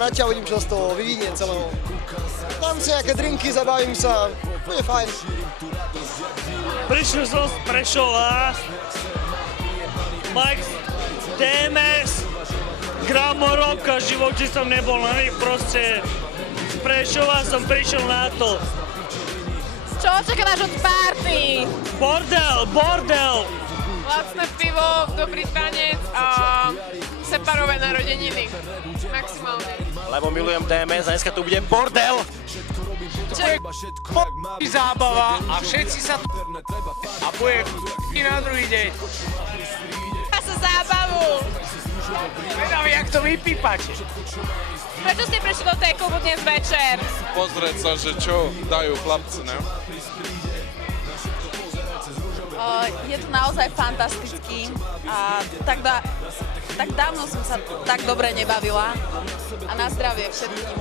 ma na ťa, uvidím, čo z toho vyvinie celého. Dám si nejaké drinky, zabavím sa, bude fajn. Prišiel som z Prešova, Max, DMS, Gramorovka, v živote som nebol na nich, proste z Prešova som prišiel na to. Čo očakávaš od party? Bordel! Lacné pivo, dobrý tanec a separové narodeniny. Maximálne. Lebo milujem DMS a dneska tu bude bordel! Zábava a všetci sa a bude na druhý deň. A sa zábavu. Vedavý, jak to vypípate. Prečo ste prišli do tej klubu dnes večer? Pozrieť sa, že čo dajú chlapci, ne? Je to naozaj fantastický a tak dávno som sa tak dobre nebavila a na zdravie všetkým.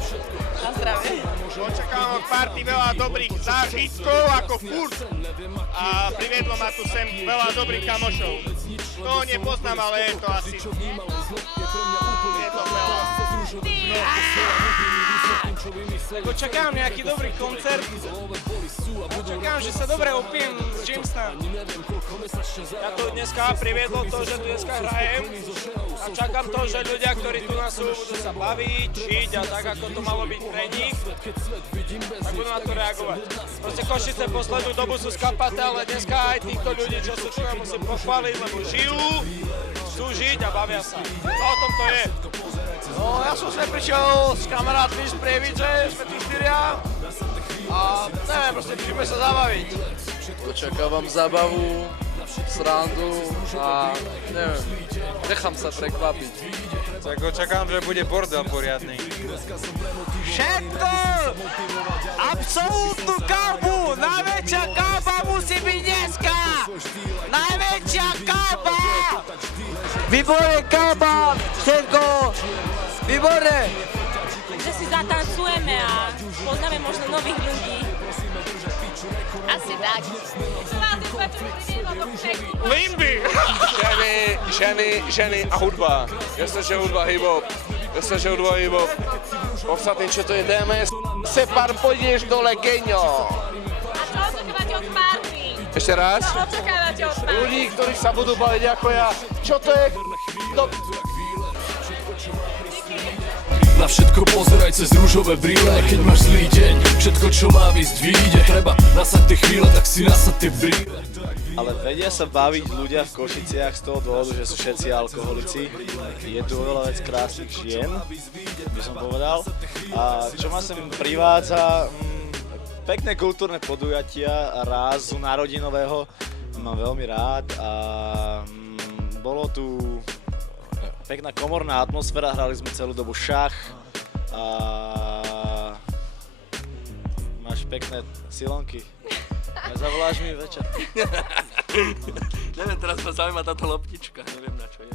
Na zdravie. Očakávam od party veľa dobrých zážitkov ako furt a priviedlo ma tu sem veľa dobrých kamošov. Toho nepoznám, ale je to asi priviedlo veľa. Tak očakám nejaký dobrý koncert. Očakám, že sa dobre opijem z Jamesa. Ja tu dneska priviedlo to, že tu dneska hrajem a čakám to, že ľudia, ktorí tu nás sú, budú sa baviť, žiť a tak, ako to malo byť pre nich, tak budú na to reagovať. Proste Košice poslednú dobu sú skapaté, ale dneska aj týchto ľudí, čo sú tu, ja musím pochváliť, lebo žijú, chcú žiť a bavia sa. A o tom to je. No, ja som sem prišiel s kamarátmi z Prievidze, sme tu štyria a neviem, proste príďme sa zabaviť. Očakávam zábavu, srandu a neviem, nechám sa prekvapiť. Tak očakám, že bude bordel poriadny. Všetko! Absolútnu kávu! Najväčšia káva musí byť dneska! Najväčšia káva! Výborné káva! Všetko! Výborné! Že si zatancujeme a poznáme možno nových ľudí. Asi tak. Čo vás dnes večer priviedlo do Prešova? Limby! Ženy a hudba. Jasne, že hudba hip-hop. Podstatne, čo to je DMS. Separ, pôjdeš dole, geňo. A čo očakávate od party? Ešte raz. Čo očakávate od party? Ľudí, ktorí sa budú baviť ako ja. Čo to je? Na všetko pozeraj cez rúžové brýle, keď máš zlý deň, všetko čo má výsť vyjde. Treba nasať tie chvíle, tak si nasať tie brýle. Ale vedia sa baviť ľudia v Košiciach z toho dôvodu, že sú všetci alkoholici. Je tu oveľa vec krásnych žien, by som povedal. A čo ma sem privádza, pekné kultúrne podujatia, rázu narodinového mám veľmi rád a bolo tu pekná komorná atmosféra, hrali sme celú dobu šach a máš pekné silonky. Nezavoláš mi večer? Neviem, teraz ma zaujíma táto loptička, neviem na čo je.